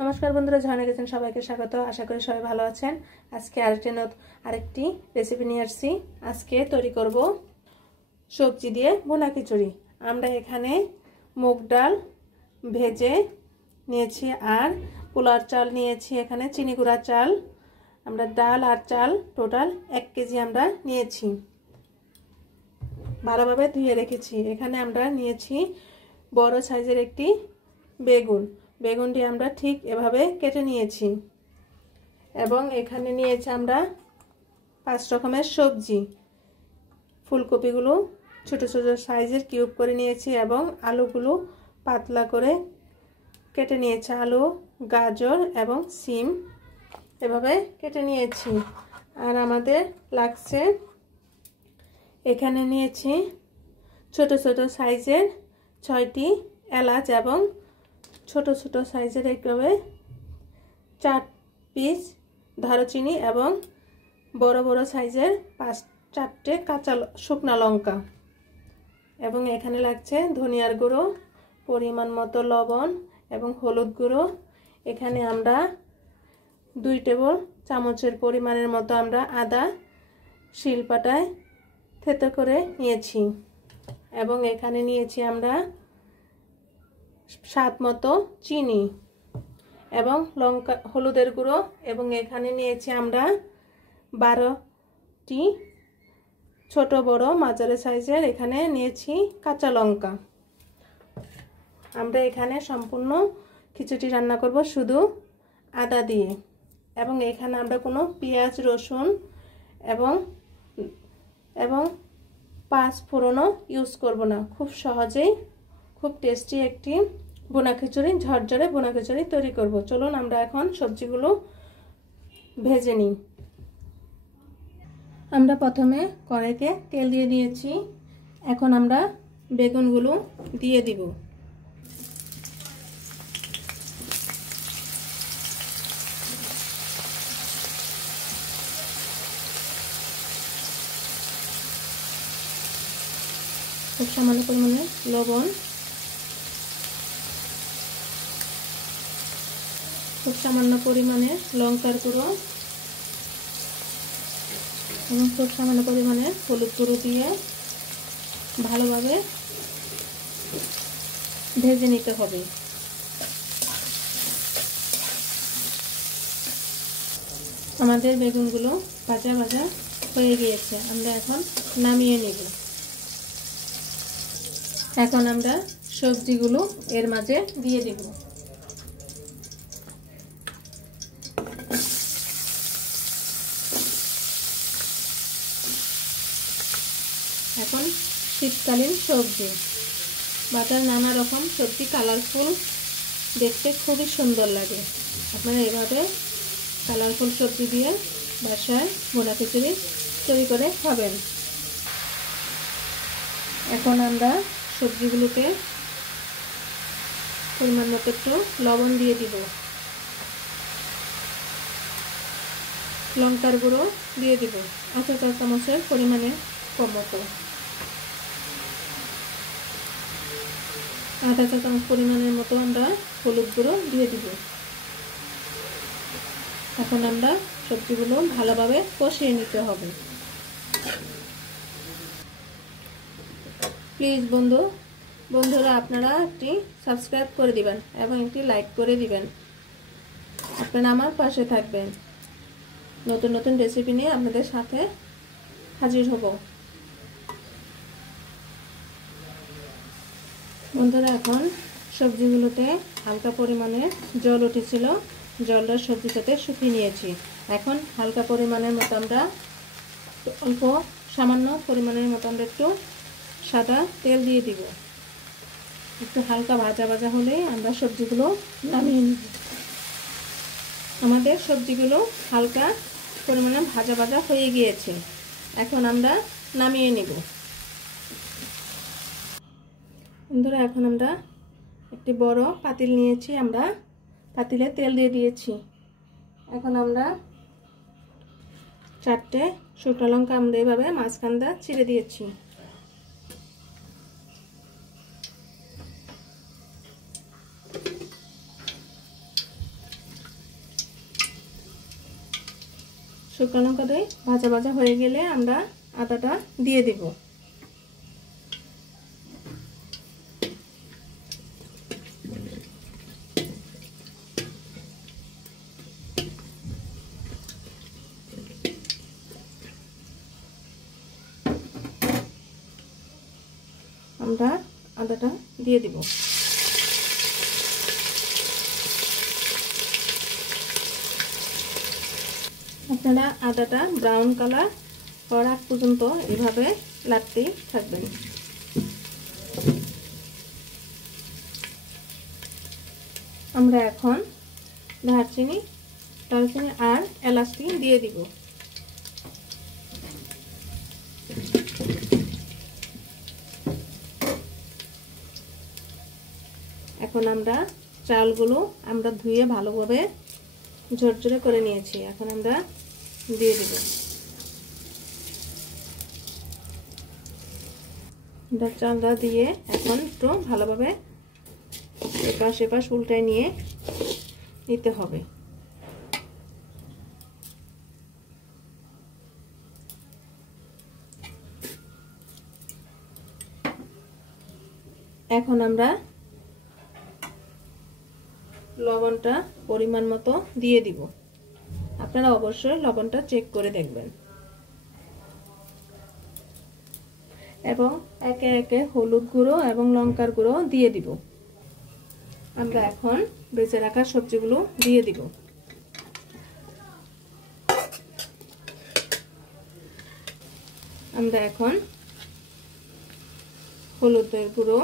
नमस्कार बंधुरा ঝর্ণা किचेन सबाइके स्वागत। आशा करी सबाई भालो आछेन। आजके आरेकटी रेसिपि निये आसछि। आजके तैरि करब सब्जी दिये भुना खिचुड़ी। आमरा एखाने मुग डाल भेजे नियेछि आर पोलार चाल नियेछि, एखाने चिनी गुड़ा चाल। आमरा डाल आर चाल टोटाल 1 केजी आमरा नियेछि। भालोभाबे धुये रेखेछि। एखाने आमरा नियेछि बड़ साइजेर एकटी बेगुन। बेगुनटी आमरा ठीक एभाবে केटे निয়েছি এবং এখানে নিয়েছি আমরা 5 রকমের সবজি। ফুলকপিগুলো ছোট ছোট সাইজের কিউব করে নিয়েছি এবং আলুগুলো পাতলা করে কেটে নিয়েছি। আলু, গাজর এবং সিম এভাবে কেটে নিয়েছি। আর আমাদের লাগছে এখানে নিয়েছি ছোট ছোট সাইজের 6টি এলাচ এবং छोटो छोटो साइजर एकभाবে 4 पिस दारुचिनी एवं बड़ बड़ साइजर 4टे काँचा शुकना लंका एवं एखाने लागছে धनियार गुঁড়ো, परिमाण मतो लवण एवं हलुद गुঁড়ো। एखाने आमरा 2 टेबिल चामचेर परिमाणेर मतो आमरा आदा शिलपाटाय থেতো করে নিয়েছি एवं एखाने নিয়েছি আমরা स्वाद मतो चीनी एवं लंका हलुदेर गुঁড়ো एवं एखाने नियेछि आमरा 12टी छोटो बड़ो माझारि साइजेर एखाने नियेछि काँचा लंका। आमरा एखाने सम्पूर्ण खिचुड़ी रान्ना करब शुधु आदा दिए एवं एखाने आमरा कोनो पेঁয়াজ रसुन एवं पाँच फोड़नो यूज करब ना। खूब सहजेई खूब टेस्टी एकटी भुना खिचुड़ी झरझरे भुना खिचुड़ी तैरि करब। चलुन आमरा एखन सब्जिगुलो भेजे निই। आमरा प्रथमे कड़ाइते तेल दिए दिएछि। एखन आमरा बेगुनगुलो दिए দিব। खूब सामान्य परिमाणे लवण, खूब सामान्य परिमाणे लंकार गुঁড়ো এবং खूब सामान्य परिमाणे हलुद गुঁড়ো দিয়ে ভালোভাবে ভেজে নিতে হবে। আমাদের বেগুনগুলো ভাজা ভাজা হয়ে গিয়েছে। আমরা এখন নামিয়ে নেব। এখন আমরা সবজিগুলো এর মাঝে দিয়ে দেব। এখন শীতকালীন সবজি বাজার নানা রকম সবজি কালারফুল দেখতে খুবই সুন্দর লাগে। আপনারা এভাবে কালারফুল সবজি দিয়ে বাসায় ভুনা খিচুড়ি তৈরি করে খাবেন। এখন আমরা সবজিগুলোকে পরিমাণ মতো একটু লবণ দিয়ে দিব, লঙ্কার গুঁড়ো দিয়ে দিব আধা চা চামচের পরিমাণে কম মতো, আধা চা চামচ পরিমাণের মতো আমরা হলুদ গুঁড়ো দিয়ে দিব। এখন আমরা সবজিগুলো ভালোভাবে কষিয়ে নিতে হবে। প্লিজ বন্ধুরা আপনারা একটি সাবস্ক্রাইব করে দিবেন এবং একটি লাইক করে দিবেন। আপনারা আমার পাশে থাকবেন। নতুন নতুন রেসিপি নিয়ে আপনাদের সাথে হাজির হব। বন্ধুরা এখন সবজিগুলোতে হালকা পরিমাণে জল উঠেছিল, জলটা সবজির সাথে শুকিয়ে নিয়েছি। এখন হালকা পরিমাণের মতো আমরা অল্প সামান্য পরিমাণের মতো আমরা একটু সাদা তেল দিয়ে দিব। একটু হালকা ভাজা ভাজা হলে আমরা সবজিগুলো নামিয়ে নিব। আমাদের সবজিগুলো হালকা পরিমাণে ভাজা ভাজা হয়ে গিয়েছে। এখন আমরা নামিয়ে নেব। বন্ধুরা এখন আমরা একটি বড় পাতিল নিয়েছি। আমরা পাতিলে তেল দিয়ে দিয়েছি। এখন আমরা 4টে শুকনো লঙ্কা আমরা এভাবে মাঝখানটা চিড়ে দিয়েছি। শুকনো লঙ্কা দিয়ে ভাজা ভাজা হয়ে গেলে আমরা আদাটা দিয়ে দিব। আমরা আদাটা দিয়ে দিব। আপনারা আদাটা ব্রাউন কালার হওয়ার আগ পর্যন্ত এভাবে নাড়তেই থাকবেন। আমরা এখন দারচিনি আর এলাচটি দিয়ে দিব। এখন আমরা চালগুলো আমরা ধুয়ে ভালোভাবে ঝরঝরে করে নিয়েছি, এখন আমরা দিয়ে দেব। চালটা দিয়ে এখন একটু ভালোভাবে এপাশ এপাশ উল্টায় নিয়ে নিতে হবে। এখন আমরা লবণটা পরিমাণ মতো দিয়ে দিব। আপনারা অবশ্যই লবণটা চেক করে দেখবেন এবং একে একে হলুদ গুঁড়ো এবং লঙ্কার গুঁড়ো দিয়ে দিব। আমরা এখন বেঁচে রাখা সবজিগুলো দিয়ে দিব। আমরা এখন হলুদের গুঁড়ো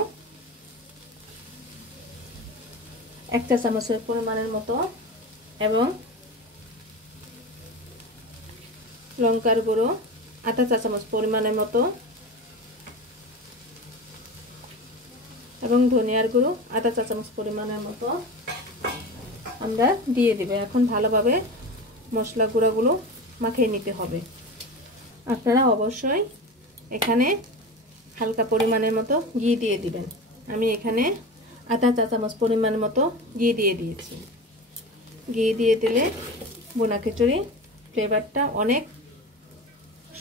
1 চা চামচের পরিমাণের মতো এবং লঙ্কার গুঁড়ো আধা চা চামচ পরিমাণের মতো এবং ধনিয়ার গুঁড়ো আধা চা চামচ পরিমাণের মতো আমরা দিয়ে দেব। এখন ভালোভাবে মশলা গুঁড়োগুলো মাখিয়ে নিতে হবে। আপনারা অবশ্যই এখানে হালকা পরিমাণের মতো ঘি দিয়ে দিবেন। আমি এখানে আধা চা চামচ পরিমাণের মতো ঘি দিয়ে দিয়েছি। ঘি দিয়ে দিলে ভুনা খিচুড়ি ফ্লেভারটা অনেক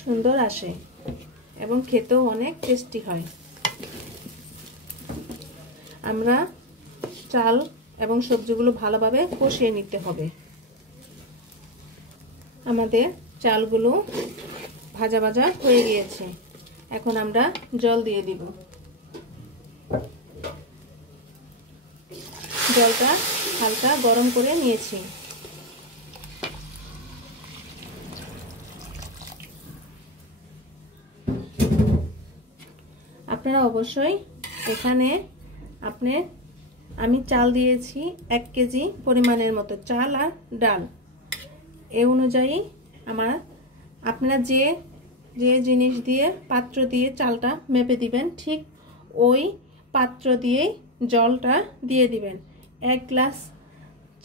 সুন্দর আসে এবং খেতেও অনেক টেস্টি হয়। আমরা চাল এবং সবজিগুলো ভালোভাবে কষিয়ে নিতে হবে। আমাদের চালগুলো ভাজা ভাজা হয়ে গিয়েছে, এখন আমরা জল দিয়ে দিব। জলটা হালকা গরম করে নিয়েছি। আপনারা অবশ্যই এখানে আমি চাল দিয়েছি 1 কেজি পরিমাণের মতো, চাল আর ডাল এই অনুযায়ী আপনারা যে জিনিস দিয়ে পাত্র দিয়ে চালটা মেপে দিবেন ঠিক ওই পাত্র দিয়ে জলটা দিয়ে দিবেন। 1 গ্লাস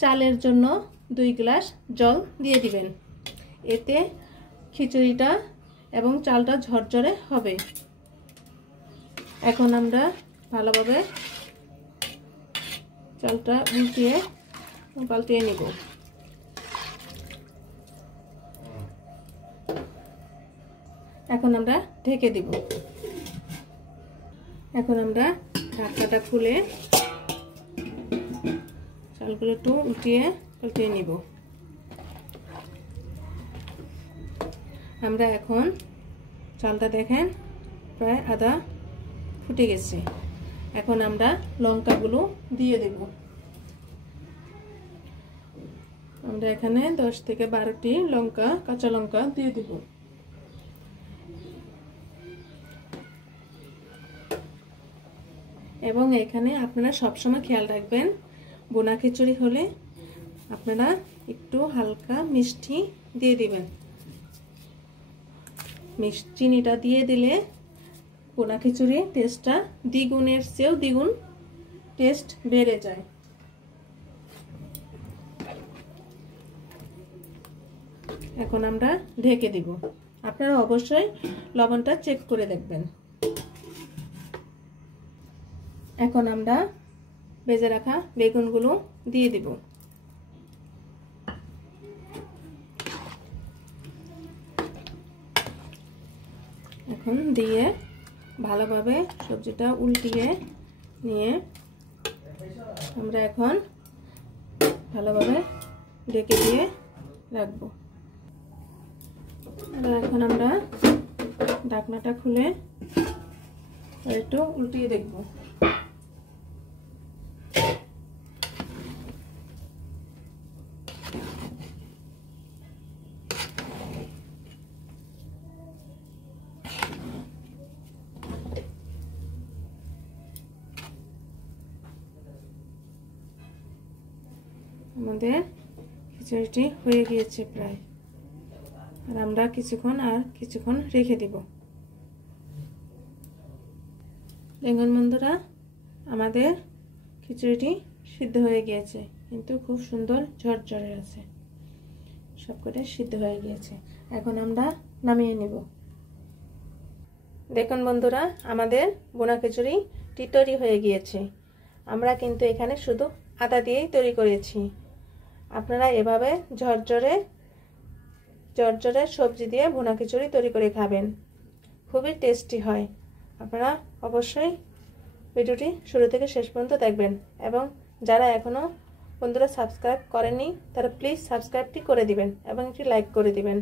চালের জন্য 2 গ্লাস জল দিয়ে দিবেন, এতে খিচুড়িটা এবং চালটা ঝরঝরে হবে। এখন আমরা ভালোভাবে চালটা পাল্টিয়ে নিব। এখন আমরা ঢেকে দিব। এখন আমরা ঢাকনাটা খুলে চালগুলো একটু পাল্টিয়ে নিব। আমরা এখন চালটা দেখেন প্রায় আধা ফুটে গেছে। এখন আমরা লঙ্কাগুলো দিয়ে দেব। আমরা এখানে 10 থেকে 12টি কাঁচা লঙ্কা দিয়ে দেব। এবং এখানে আপনারা সবসময় খেয়াল রাখবেন, বোনা খিচুড়ি হলে আপনারা একটু হালকা মিষ্টি দিয়ে দিবেন। চিনিটা দিয়ে দিলে বোনা খিচুড়ির টেস্টটা দ্বিগুণের চেয়েও দ্বিগুণ টেস্ট বেড়ে যায়। এখন আমরা ঢেকে দিব। আপনারা অবশ্যই লবণটা চেক করে দেখবেন। এখন আমরা ভেজে রাখা বেগুনগুলো দিয়ে দিব। এখন দিয়ে ভালোভাবে সবজিটা উল্টিয়ে নিয়ে আমরা এখন ভালোভাবে ঢেকে দিয়ে রাখবো। এখন আমরা ঢাকনাটা খুলে একটু উল্টিয়ে দেখব। আমাদের খিচুড়িটি হয়ে গিয়েছে প্রায়। আর আমরা কিছুক্ষণ রেখে দিব। দেখুন বন্ধুরা, আমাদের খিচুড়িটি সিদ্ধ হয়ে গিয়েছে, কিন্তু খুব সুন্দর ঝরঝরে আছে, সবকটা সিদ্ধ হয়ে গিয়েছে। এখন আমরা নামিয়ে নিব। দেখুন বন্ধুরা, আমাদের বোনা খিচুড়িটি তৈরি হয়ে গিয়েছে। আমরা কিন্তু এখানে শুধু আদা দিয়েই তৈরি করেছি। আপনারা এভাবে ঝরঝরে সবজি দিয়ে ভুনা খিচুড়ি তৈরি করে খাবেন, খুবই টেস্টি হয়। আপনারা অবশ্যই ভিডিওটি শুরু থেকে শেষ পর্যন্ত দেখবেন, এবং যারা এখনও বন্ধুরা সাবস্ক্রাইব করেননি তারা প্লিজ সাবস্ক্রাইবটি করে দিবেন এবং একটি লাইক করে দিবেন।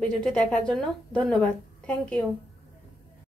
ভিডিওটি দেখার জন্য ধন্যবাদ। Thank you.